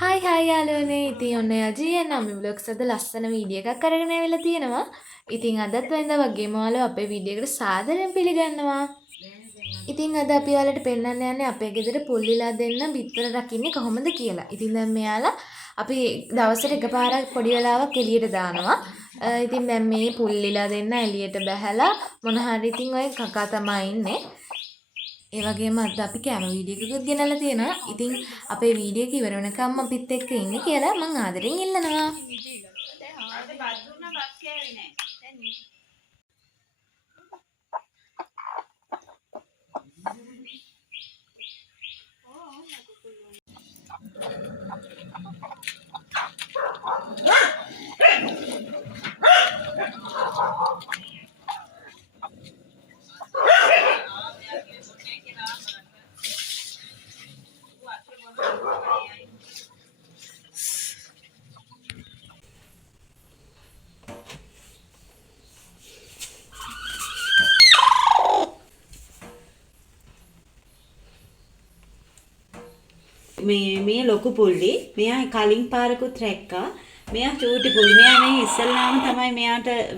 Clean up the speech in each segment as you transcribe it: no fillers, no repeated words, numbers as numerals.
හයි හයි යාළුවනේ. ඉතින් ඔන්න අජී නම් ව්ලොග්ස් අද ලස්සන වීඩියෝ එකක් අරගෙන ආවිල්ලා තියෙනවා. ඉතින් අදත් වෙනදා වගේම ඔයාලා අපේ වීඩියෝ එකට සාදරයෙන් පිළිගන්නවා. ඉතින් අද අපි ඔයාලට පෙන්වන්න යන්නේ අපේ ගෙදර පුල්ලිලා දෙන්න බිත්තර රකින්නේ කොහොමද කියලා. ඉතින් දැන් මෙයාලා අපි දවසට එකපාරක් පොඩි වෙලාවක් එළියට දානවා. ඉතින් දැන් මේ පුල්ලිලා දෙන්න එළියට බැහැලා මොන හරි ඉතින් ඔය කකා තමයි ඉන්නේ. ඒ වගේම අද අපි කැම වීඩියෝ එකකුත් ගෙනල්ලා තියෙනවා. ඉතින් අපේ වීඩියෝ එක ඉවර වෙනකම් අපිත් එක්ක ඉන්න කියලා මම ආදරෙන් ඉල්ලනවා. මේ ලොකු පුල්ලි මෙයා කලින් පාරකුත් රැක්කා. මෙයා චූටි පුල්ලි. මෙයා මේ ඉස්සල්ලාම තමයි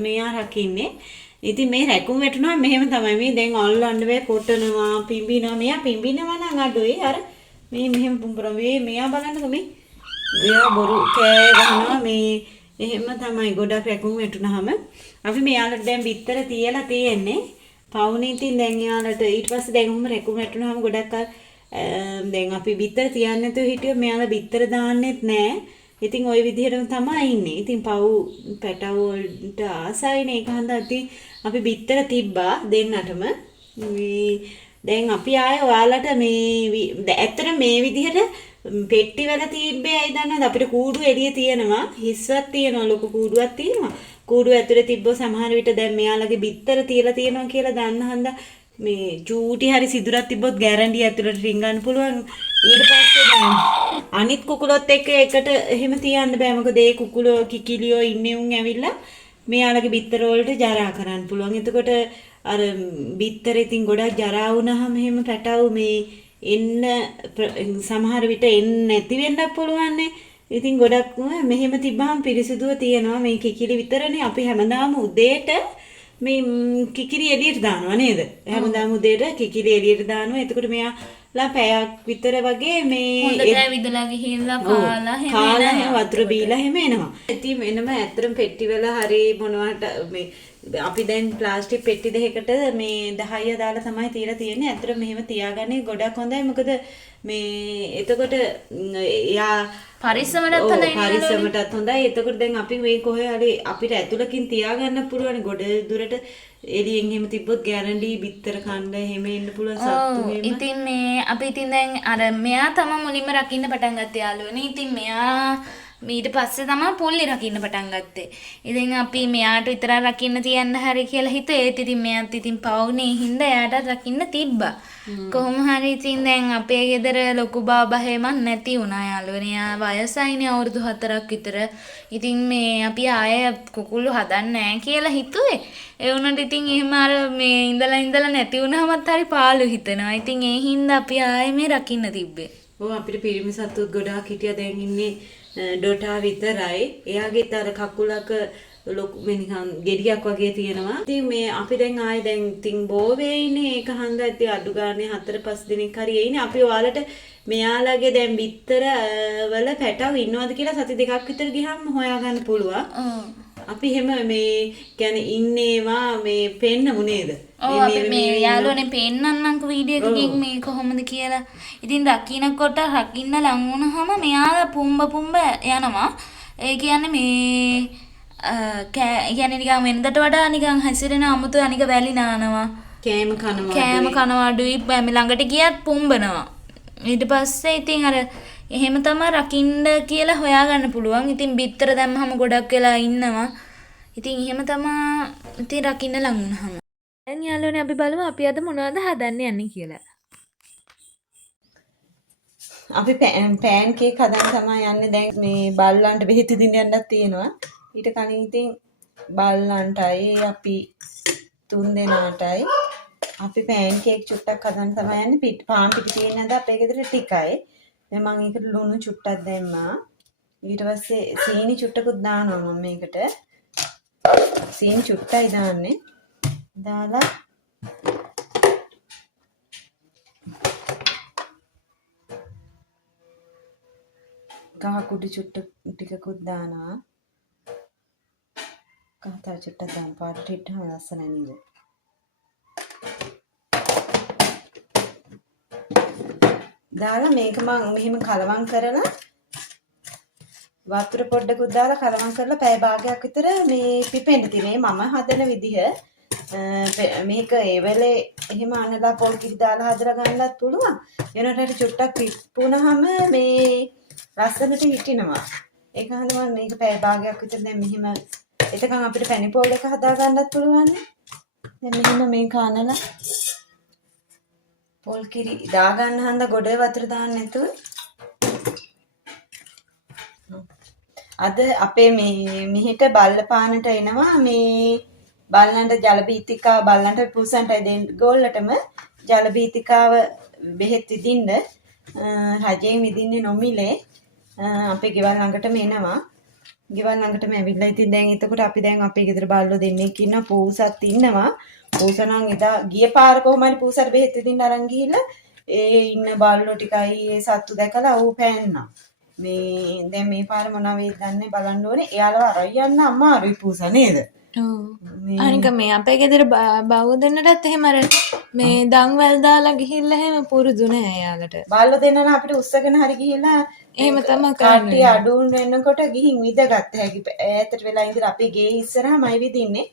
මෙයා රකින්නේ. ඉතින් මේ රැකුම් වැටුණා මෙහෙම තමයි. මේ දැන් අල්ලන්න බෑ කොටනවා පිඹිනවා. මෙයා පිඹිනවා නම් අඩුයි. අර මේ මෙහෙම පුඹරන මෙයා බලන්නකෝ මේ. මෙයා බොරු කෑ ගන්නවා මේ එහෙම තමයි ගොඩක් රැකුම් වැටුනහම. අපි මෙයාලට දැන් බිත්තර තියලා තියෙන්නේ. පවුනේ ඉතින් දැන් යාලට ඊට පස්සේ දැන් උඹ රැකුම් වැටුනහම ගොඩක් දැන් අපි බිත්තර තියන්නේ නැතුව හිටියොත් මෙයාලා බිත්තර දාන්නෙත් නෑ. ඉතින් ওই විදිහටම තමයි ඉන්නේ. ඉතින් පැටව වලට ආසයිනේ ඒක හන්දා ඉතින් අපි බිත්තර තිබ්බා දෙන්නටම. දැන් අපි ආයේ ඔයාලට මේ ඇත්තට මේ විදිහට පෙට්ටි වල තිබ්බේ ඇයි දන්නවද අපිට කූඩු එළිය තියෙනවා. හිස්වක් තියෙනවා ලොකු කූඩුවක් තියෙනවා. කූඩුව ඇතුලේ තිබ්බොත් සමහර විට දැන් මෙයාලගේ බිත්තර තියලා තියෙනවා කියලා දන්න හන්දා මේ චූටි හරි සිදුරක් තිබ්බොත් ගැරන්ටි ඇතුළට රිංගන්න පුළුවන්. ඊට පස්සේ අනිත් කුකුලොත් එක්ක එකට එහෙම තියන්න බෑ. මොකද ඒ කුකුලෝ කිකිලියෝ ඉන්නේ උන් ඇවිල්ලා මෙයාලගේ බිත්තර වලට ජරා කරන්න පුළුවන්. එතකොට අර බිත්තර ඉතින් ගොඩක් ජරා වුණාම එහෙම පැටව මේ එන්න සමහර විට එන්නේ නැති වෙන්නත් පුළුවන්නේ. ඉතින් ගොඩක් මෙහෙම තිබ්බහම පිරිසිදුව තියනවා. මේ කිකිලි විතරනේ අපි හැමදාම උදේට මේ කිකිලි එළියට දානවා නේද? හැමදාම උදේට කිකිලි එළියට දානවා. එතකොට මෙයාලා පැයක් විතර වගේ මේ හොඳට ඇවිදලා ගිහිල්ලා කාලා වතුර බීලා හැම එනවා. ඉතින් වෙනම ඇත්තටම පෙට්ටි වල හරි මොනවට මේ අපි දැන් ප්ලාස්ටික් පෙට්ටි දෙකකට මේ 10 දාලා තමයි තියලා තියෙන්නේ. ඇත්තටම මෙහෙම තියාගන්නේ ගොඩක් හොඳයි. මොකද මේ එතකොට යා පරිස්සමටත් හොඳයි. පරිස්සමටත් හොඳයි. එතකොට දැන් අපි මේ කොහේ හරි අපිට ඇතුලකින් තියාගන්න පුළුවන්. ගොඩ දුරට එළියෙන් එහෙම තිබ්බොත් ගැරන්ටි බිත්තර කන්න එහෙම එන්න පුළුවන් සත්තු එහෙම. ඉතින් මේ අපි ඉතින් දැන් අර මෙයා තමයි මුලින්ම රකින්න පටන් ගත්තේ යාළුවනේ. ඉතින් මෙයා ඊට පස්සේ තමයි පුල්ලි රකින්න පටන් ගත්තේ. ඉතින් අපි මෙයාට විතරක් රකින්න තියන්න හරි කියලා හිතුවේ. ඒත් ඉතින් මෙයාත් ඉතින් පවුනේ හින්දා එයාටත් රකින්න තිබ්බා. කොහොම හරි ඉතින් දැන් අපේ ගෙදර ලොකු බාබා හැමක් නැති වුණා යාළුවනේ. යා වයසයිනේ අවුරුදු 4ක් විතර. ඉතින් මේ අපි ආයේ කුකුළු හදන්නේ නැහැ කියලා හිතුවේ. ඒ වුණාට ඉතින් එහෙම අර මේ ඉඳලා නැති වුණාමත් හරි පාළු හිතෙනවා. ඉතින් ඒ හින්දා අපි ආයේ මේ රකින්න තිබ්බේ. ඔව් අපිට පිරිමි සතුත් ගොඩාක් හිටියා. දැන් ඉන්නේ ඩොටා විතරයි. එයාගෙත් අර කකුලක ලොකු නිකන් ගෙඩියක් වගේ තියෙනවා. ඉතින් මේ අපි දැන් ආයේ දැන් ඉතින් බෝවේ ඉන්නේ. ඒක හන්දා ඉතින් අඩු ගානේ 4-5 දිනක් හරි එයිනේ. අපි ඔයාලට මෙයාලගේ දැන් බිත්තර වල පැටව ඉන්නවද කියලා සති 2ක් විතර ගියාම හොයාගන්න පුළුවන්. අපි හැම මේ කියන්නේ ඉන්නේවා මේ පෙන්නමු නේද? ඔව් අපි මේ යාළුවනේ පෙන්නන්නම්කෝ වීඩියෝ එකකින් මේ කොහොමද කියලා. ඉතින් රකින්නකොට රකින්න ලං වුණාම මෙයාලා පුම්බ යනවා. ඒ කියන්නේ මේ කියන්නේ නිකන් වෙනදට වඩා නිකන් හැසිරෙන අමුතු අනික වැලි නානවා. කෑම කනවා අඩුයි. මේ ළඟට ගියත් පුම්බනවා. ඊට පස්සේ ඉතින් අර එහෙම තමයි රකින්න කියලා හොයාගන්න පුළුවන්. ඉතින් බිත්තර දැම්මම ගොඩක් වෙලා ඉන්නවා. ඉතින් එහෙම තමයි ඉතින් රකින්න ලං වුණාම. දැන් යාළුවනේ අපි බලමු අපි අද මොනවද හදන්න යන්නේ කියලා. අපි පෑන් කේක් හදන්න තමයි යන්නේ. දැන් මේ බල්ලන්ට බෙහෙත් දෙන්න යන්නත් තියෙනවා. ඊට කලින් ඉතින් බල්ලන්ටයි අපි 3 දෙනාටයි අපි පෑන් කේක් චුට්ටක් හදන්න තමයි යන්නේ. පාන් පිටි තියෙන හැද අපේ ගෙදර ටිකයි. දැන් මම ඒකට ලුණු චුට්ටක් දැම්මා. ඊට පස්සේ සීනි චුට්ටකුත් දානවා මම මේකට. සීනි චුට්ටයි දාන්නේ. දාලා කහ කුඩු ටිකකුත් දානවා. කහතා චුට්ටක් දාන්න පාටට හිටම ලස්සන නේද? දාලා මේක මම මෙහෙම කලවම් කරලා වතුර පොඩ්ඩකුත් දාලා කලවම් කරලා පැය භාගයක් විතර මේ පිපෙන්න තියෙන්නේ. මම හදන විදිහ මේක ඒ වෙලේ එහෙම අනලා පොල් කිරි දාලා හදලා ගන්නත් පුළුවන්. වෙනකොට චුට්ටක් පිප්පුනහම මේ ලස්සනට හිටිනවා. ඒක හන්ද මම මේක පැය භාගයක් විතර දැන් මෙහෙම එතකන් අපිට පැණි පොල් එක හදා ගන්නත් පුළුවන්. දැන් මෙහෙම මේක අනලා පොල් කිරි දා ගන්න හන්ද ගොඩේ වතුර දාන්න නැතුව අද අපේ මේ මිහිට බල්ලපානට එනවා මේ බල්ලන්ට ජල බීතිකාව බල්ලන්ට පුසන්ට දෙන්න ගෝල්ලටම ජල බීතිකාව බෙහෙත් විදින්න රජයෙන් විදින්නේ නොමිලේ අපේ ගෙවල් ළඟටම එනවා ගෙවල් ළඟටම ඇවිල්ලා ඉතින් දැන් එතකොට අපි දැන් අපේ ගෙදර බල්ලෝ දෙන්නෙක් ඉන්නවා පූසත් ඉන්නවා පූස නම් එදා ගිය පාර කොහොම හරි පූසට බෙහෙත් විදින්න අරන් ගිහිල්ලා ඒ ඉන්න බල්ලෝ ටිකයි ඒ සත්තු දැකලා ඌ පෑන්නා මේ දැන් මේ පාර මොනවා වේද දන්නේ බලන්න ඕනේ එයාලව අරයි යන්න අමාරුයි පූස නේද ඔව් අනික මේ අපේ ගෙදර බවු දෙන්නටත් එහෙම අර මේ දන්වැල් දාලා ගිහිල්ලා එහෙම පුරුදු නෑ එයාලට බල්ලෝ දෙන්නා නම් අපිට උස්සගෙන හරි ගිහිල්ලා එහෙම තමයි කට්ටිය අඩුන් වෙනකොට ගිහින් විදගත්ත හැකි ඈතට වෙලා ඉඳලා අපේ ගේ ඉස්සරහමයි විදින්නේ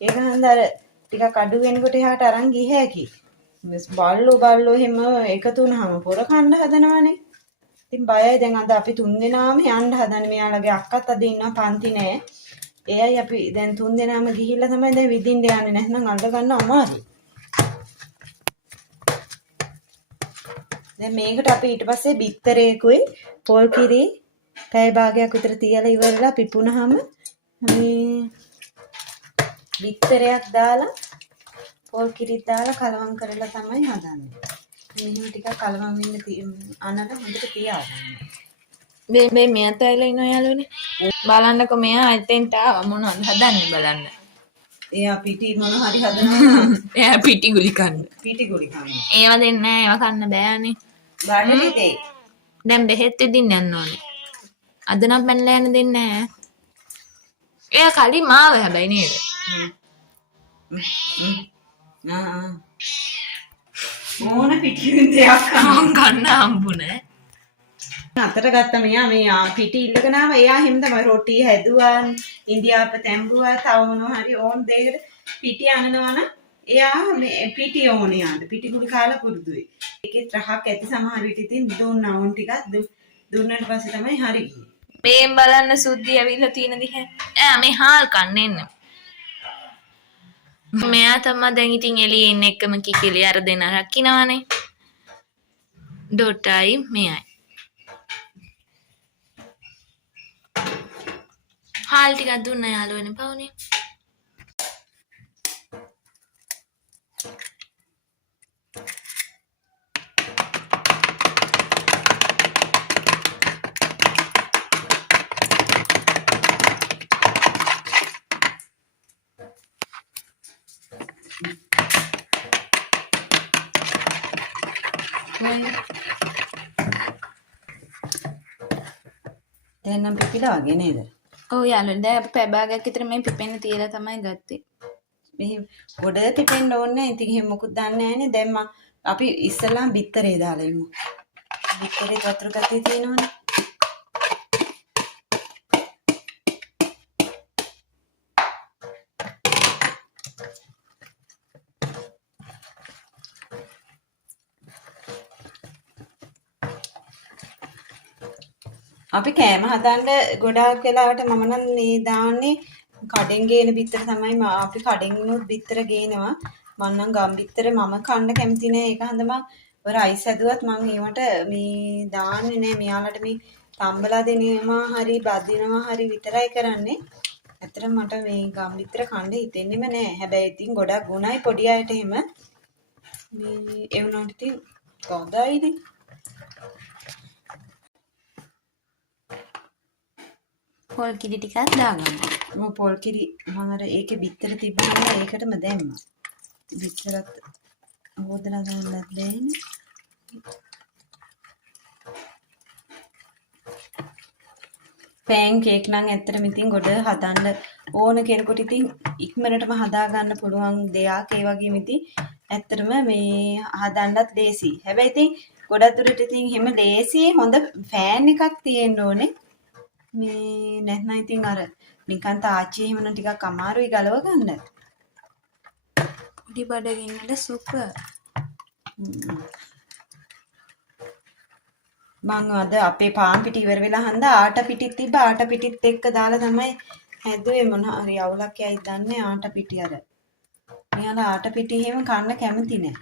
ඒක හන්ද අර ටිකක් අඩු වෙනකොට එහාට අරන් ගිහ හැකි බල්ලෝ එහෙම එකතු වුණාම පොර කන්න හදනවනේ ඉතින් බයයි දැන් අද අපි තුන් දෙනාම යන්න හදන්නේ මෙයාලගේ අක්කත් අද ඉන්නවා පන්ති නෑ එයයි අපි දැන් තුන් දෙනාම ගිහිල්ලා තමයි දැන් විදින්න යන්නේ නැත්නම් අල්ල ගන්න අමාරුයි දැන් මේකට අපි ඊට පස්සේ බිත්තරේකුයි පොල් කිරි පැය භාගයක් විතර තියලා ඉවරලා පිපුණාම මේ බිත්තරයක් දාලා පොල් කිරිත් දාලා කලවම් කරලා තමයි හදන්නේ. මෙහෙම ටිකක් කලවම් වෙන්න අනල හොඳට තියාගන්න. මේ මෙයාත් ඇවිල්ලා ඉන්නවා යාළුවනේ. බලන්නකෝ මෙයා අතෙන්ට මොනවද හදන්නේ බලන්න. එයා පිටි මොන හරි හදනවා. එයා පිටි ගුලි කන්න. පිටි ගුලි කන්න. ඒව දෙන්නේ නැහැ. ඒව කන්න බෑනේ. බාඩේ දෙයි. දැන් බෙහෙත් දෙන්න යන්න ඕනේ. අද නම් පැනලා යන්න දෙන්නේ නැහැ. එයා කලින් මාව හැබැයි නේද? මොන පිටින් දෙයක් ගන්න හම්බුනේ. අතට ගත්ත මෙයා මේ පිටි ඉල්ලගෙන ආව එයා හිම තමයි රොටි හැදුවා ඉන්දියාප තැඹුවා තව මොනවා හරි ඕන දෙයකට පිටි අනනවනම් එයා මේ පිටි ඕනේ යාට පිටි කුඩි කාලා පුරුදුයි ඒකේ රහක් ඇති සමහර විට ඉතින් දුන්නා උන් ටිකක් දුන්නට පස්සේ තමයි හරි මේ බලන්න සුද්ධි ඇවිල්ලා තියෙන දිහා ඈ මේ හාල් කන්න එන්න මෙයා තමයි දැන් ඉතින් එළියේ ඉන්න එකම කිකිලි අර දෙන රකින්නවනේ ඩොටයි මෙයයි හාල් ටිකක් දුන්න යාළුවනේ පවුනේ දැන් නම් පිපිලා වගේ නේද? ඔව් යාළුවනේ දැන් අපි පැය භාගයක් විතර මේ පිපෙන්න තියලා තමයි ගත්තේ. මෙහි ගොඩ පිපෙන්න ඕනේ නැහැ. ඉතින් එහෙම මොකුත් දන්නේ නැහැනේ. දැන් අපි ඉස්සෙල්ලාම බිත්තරේ දාලා ඉමු. බිත්තරේ වතුර ගතිය තියෙනවනේ. අපි කෑම හදන්න ගොඩාක් වෙලාවට මම නම් මේ දාන්නේ කඩෙන් ගේන බිත්තර තමයි අපි කඩෙන් උනොත් බිත්තර ගේනවා මම නම් ගම් බිත්තර මම කන්න කැමති නෑ ඒක හන්ද මම රයිස් හැදුවත් මම ඒවට මේ දාන්නේ නෑ මෙයාලට මේ තම්බලා දෙනවා හරි බදිනවා හරි විතරයි කරන්නේ ඇත්තටම මට මේ ගම් බිත්තර කන්න හිතෙන්නෙම නෑ හැබැයි ඉතින් ගොඩක් ගුණයි පොඩි අයට එහෙම මේ ඒ වුණාට ඉතින් කොහොඳයිනේ පොල් කිරි ටිකක් දාගන්න. මම පොල් කිරි මම අර ඒකේ බිත්තර තිබ්බම ඒකටම දැම්මා. බිත්තරත් හොදලා දාන්නත් බෑනේ. පෑන් කේක් නම් ඇත්තටම ඉතින් ගොඩ හදන්න ඕන කෙනෙකුට ඉතින් ඉක්මනටම හදා ගන්න පුළුවන් දෙයක්. ඒ වගේම ඉතින් ඇත්තටම මේ හදන්නත් ලේසි. හැබැයි ඉතින් ගොඩක් දුරට ඉතින් එහෙම ලේසි හොඳ ෆෑන් එකක් තියෙන්න ඕනේ. මේ නැත්නම් ඉතින් අර නිකන් තාච්චි එහෙම නම් ටිකක් අමාරුයි ගලව ගන්න. පොඩි බඩගින්නට සුපර්. මං අද අපේ පාන් පිටි ඉවර වෙලා හන්දා ආට පිටිත් තිබ්බ ආට පිටිත් එක්ක දාලා තමයි හැදුවේ මොන හරි අවුලක් යයිද දන්නේ ආට පිටි අර. මෙයාලා ආට පිටි එහෙම කන්න කැමති නෑ.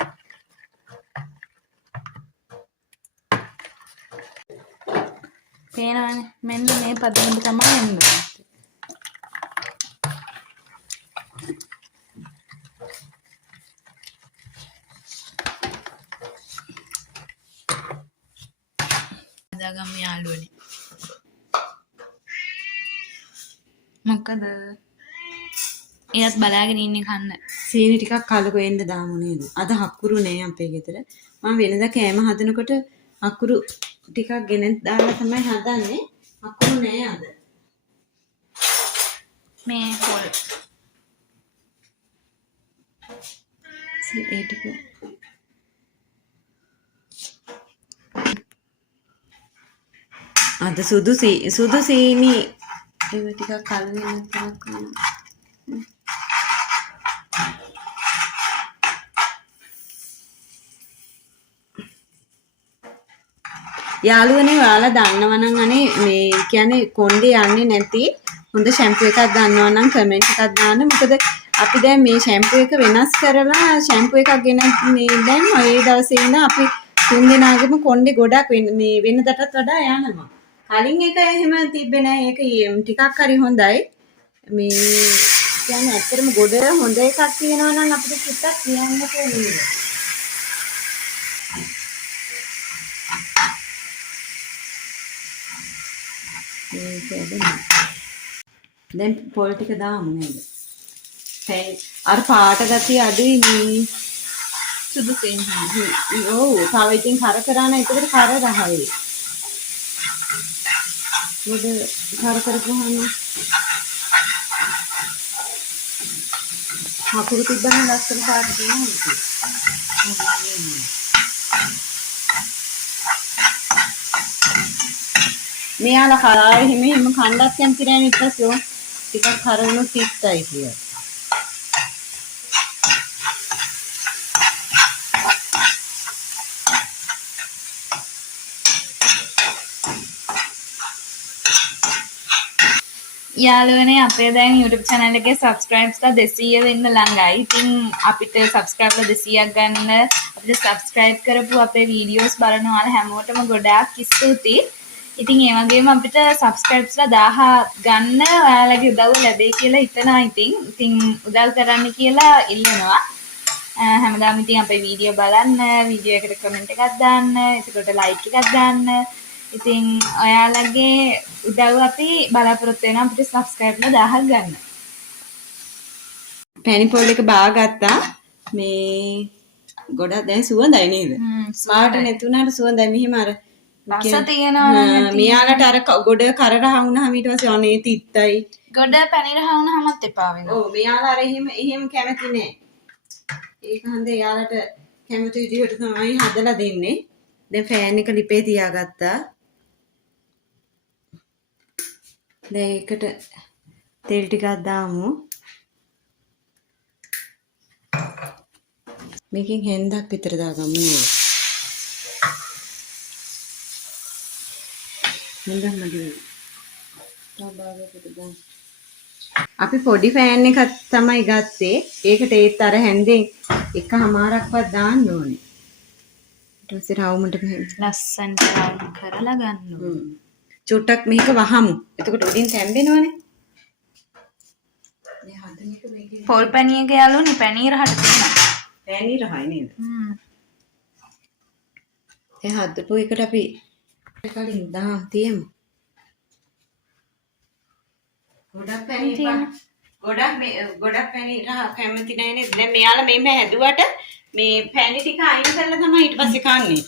පේනවනේ මෙන්න මේ පදනම තමයි එන්නේ. හදාගම යාළුවනේ. මොකද එයත් බලාගෙන ඉන්නේ කන්න. සීනි ටිකක් කලක වෙන්න දාමු නේද? අද හකුරු නෑ අපේ ගෙදර. මම වෙනදා කෑම හදනකොට හකුරු ටිකක් ගෙන දාලා තමයි හදන්නේ. හකුරු නෑ අද. මේ පොල් ඒ ටික අද සුදු සීනි ඒව ටිකක් කල් වෙන තරක් කරනවා. යාළුවනේ ඔයාලා දන්නවනම් අනේ මේ කියන්නේ කොණ්ඩේ යන්නේ නැති හොඳ ෂැම්පූ එකක් දන්නවනම් කමෙන්ට් එකක් දාන්න. මොකද අපි දැන් මේ ෂැම්පූ එක වෙනස් කරලා ෂැම්පූ එකක් ගෙන මේ දැන් ඒ දවසේ ඉඳන් අපි තුන් දෙනාගේම කොණ්ඩේ ගොඩක් මේ වෙනදටත් වඩා යනවා. කලින් එක එහෙම තිබ්බේ නෑ. ඒක ටිකක් හරි හොඳයි. මේ කියන්නේ ඇත්තටම ගොඩ හොඳ එකක් තියෙනවා නම් අපිට ටිකක් කියන්න ඕනේ. දැන් පොල් ටික දාමු නේද? අර පාට ගතිය අඩුයි මේ සුදු සේන්. ඔව් තව ඉතින් කර කරා නම් ඒකට කර රහයි. මොකද කර කරපුවාම හකුරු තිබ්බම ලස්සන පාට දෙනවා. මෙයාලා කරා එහෙම කණ්ඩක් කැමති නෑ ඊට පස්සේ ටිකක් කරවනු තිත්තයි කියලා. යාළුවනේ අපේ දැන් YouTube channel එකේ subscribers ලා 200 වෙන්න ළඟයි. ඉතින් අපිට subscriber 200ක් ගන්න අපිට subscribe කරපු අපේ videos බලන ඔයාලා හැමෝටම ගොඩාක් ස්තුතියි. ඉතින් ඒ වගේම අපිට subscribers ලා 1000 ගන්න ඔයාලගේ උදව්ව ලැබෙයි කියලා හිතනවා. ඉතින් උදව් කරන්න කියලා ඉල්ලනවා. හැමදාම ඉතින් අපේ වීඩියෝ බලන්න, වීඩියෝ එකට කමෙන්ට් එකක් දාන්න, එතකොට like එකක් දාන්න. ඉතින් ඔයාලගේ උදව් අපි බලාපොරොත්තු වෙනවා අපිට subscribeලා 1000ක් ගන්න. පැණි පොල් එක බාගත්තා. මේ ගොඩක් දැන් සුවඳයි නේද? මාට නැතුණාට සුවඳයි මෙහිම අර රස තියෙනවා. මෙයාලට අර ගොඩ කරරහ වුණාම ඊට පස්සේ අනේ තිත්තයි. ගොඩ පැණි රහ වුණාමත් එපා වෙනවා. ඔව් මෙයාලා අර එහෙම කැමති නෑ. ඒක හන්දේ යාලට කැමති විදිහට තමයි හදලා දෙන්නේ. දැන් ෆෑන් එක ලිපේ තියාගත්තා. දැන් ඒකට තෙල් ටිකක් දාමු. මේකෙන් හෙන්දක් විතර දාගමු නේද? හෙන්දක් මදි. අපි පොඩි ෆෑන් එකක් තමයි ගත්තේ. ඒකට ඒත් අර හැන්දෙන් එකමාරක්වත් දාන්න ඕනේ. ඊට පස්සේ රවුමට මෙහෙම ලස්සන්ට රවුම් කරලා ගන්න ඕනේ. චුට්ටක් මේක වහමු. එතකොට උඩින් තැම්බෙනවනේ. පොල් පැණියක යාළුවනේ පැණිය රහට තියෙනවා. පැණිය රහයි නේද? ඒ හදපු එකට අපි කලින් දාම් තියමු. ගොඩක් පැණි ගොඩක් පැණි කැමති නැහැ නේද? දැන් මෙයාලා මෙහෙම හැදුවට මේ පැණි ටික අයින් කරලා තමයි ඊට පස්සේ කන්නේ.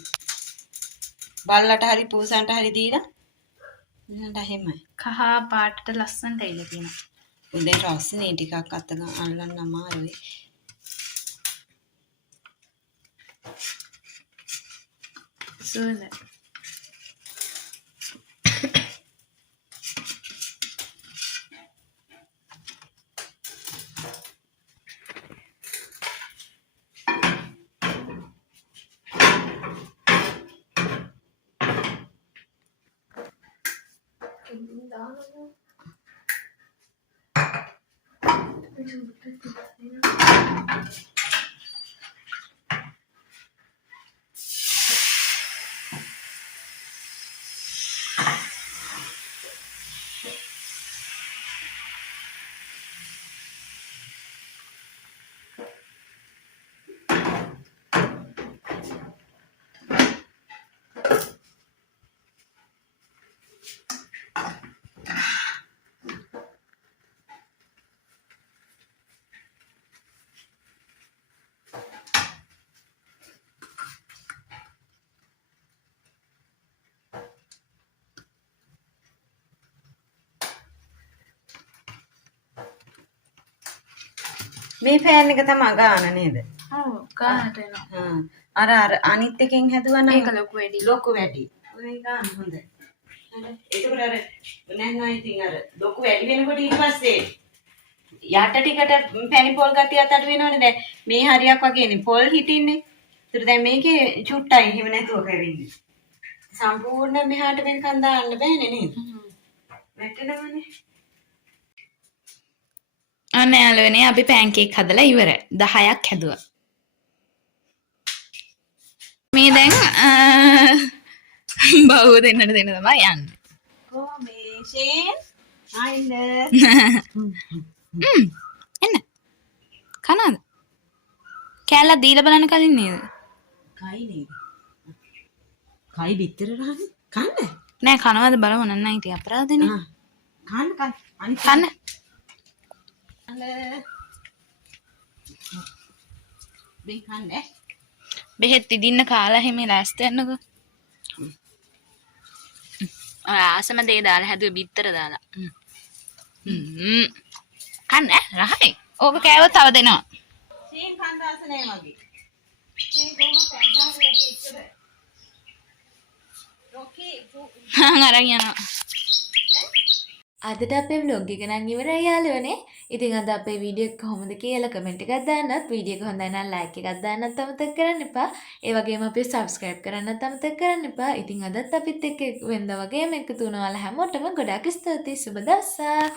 බල්ලට හරි පූසන්ට හරි දීලා නේද එහෙමයි. කහ පාටට ලස්සනට ඇවිල්ලා තියෙනවා. උදේ රස්නේ ටිකක් අත අල්ලන්න අමාරුයි. සුවඳ. මේ ෆෑන් එක තමයි ගාන නේද? ඔව් ගානට එනවා. අර අනිත් එකෙන් හැදුවා නම් ඒක ලොකු වැඩි. ලොකු වැඩි. ඔය ගාන හොඳයි. ඒකවල අර නැත්නම් ඉතින් අර ලොකු වැඩි වෙනකොට ඊට පස්සේ යට ටිකට පැණි පොල් ගතියත් අඩු වෙනවනේ. දැන් මේ හරියක් වගේනේ පොල් හිටින්නේ. ඒතර දැන් මේකේ චුට්ටයි හිම නැතුව කැවෙන්නේ. සම්පූර්ණ මෙහාට වෙනකන් දාන්න බෑනේ නේද? වැටෙනවනේ. අනේ යාළුවනේ අපි පෑන්කේක් හදලා ඉවරයි. 10ක් හැදුවා. මේ දැන් බහුව දෙන්නට දෙන්න තමයි යන්නේ. කොමේෂන් අයින්ද එන්න. කනද? කෑල්ලක් දීලා බලන්න කලින් නේද? කයි නේද? කයි බිත්තර රහනේ කන්න. නෑ කනවද බලමු නන්න ඉතින් අපරාධනේ. කන්න අනිත් කන්න. මේ කන්නේ. බෙහෙත් ඉදින්න කාලා හැම ලෑස්ති යන්නකෝ. ආසම දෙය දාලා හැදුවේ බිත්තර දාලා. කන්න රහයි. ඕක කෑවොත් තව දෙනවා. සීන් කන්දාස නෑ වගේ. සීන් කොහොමද කන්දාස වැඩි ඉච්චද? රොකී අරන් යනවා. අදට අපේ vlog එක නම් ඉවරයි යාළුවනේ. ඉතින් අද අපේ වීඩියෝ එක කොහොමද කියලා කමෙන්ට් එකක් දාන්නත්, වීඩියෝ එක හොඳයි නම් ලයික් එකක් දාන්නත් අමතක කරන්න එපා. ඒ වගේම අපිව subscribe කරන්නත් අමතක කරන්න එපා. ඉතින් අදත් අපිත් එක්ක වෙනදා වගේම එකතු වුණා ඔයාලා හැමෝටම ගොඩාක් ස්තුතියි. සුබ දවසක්.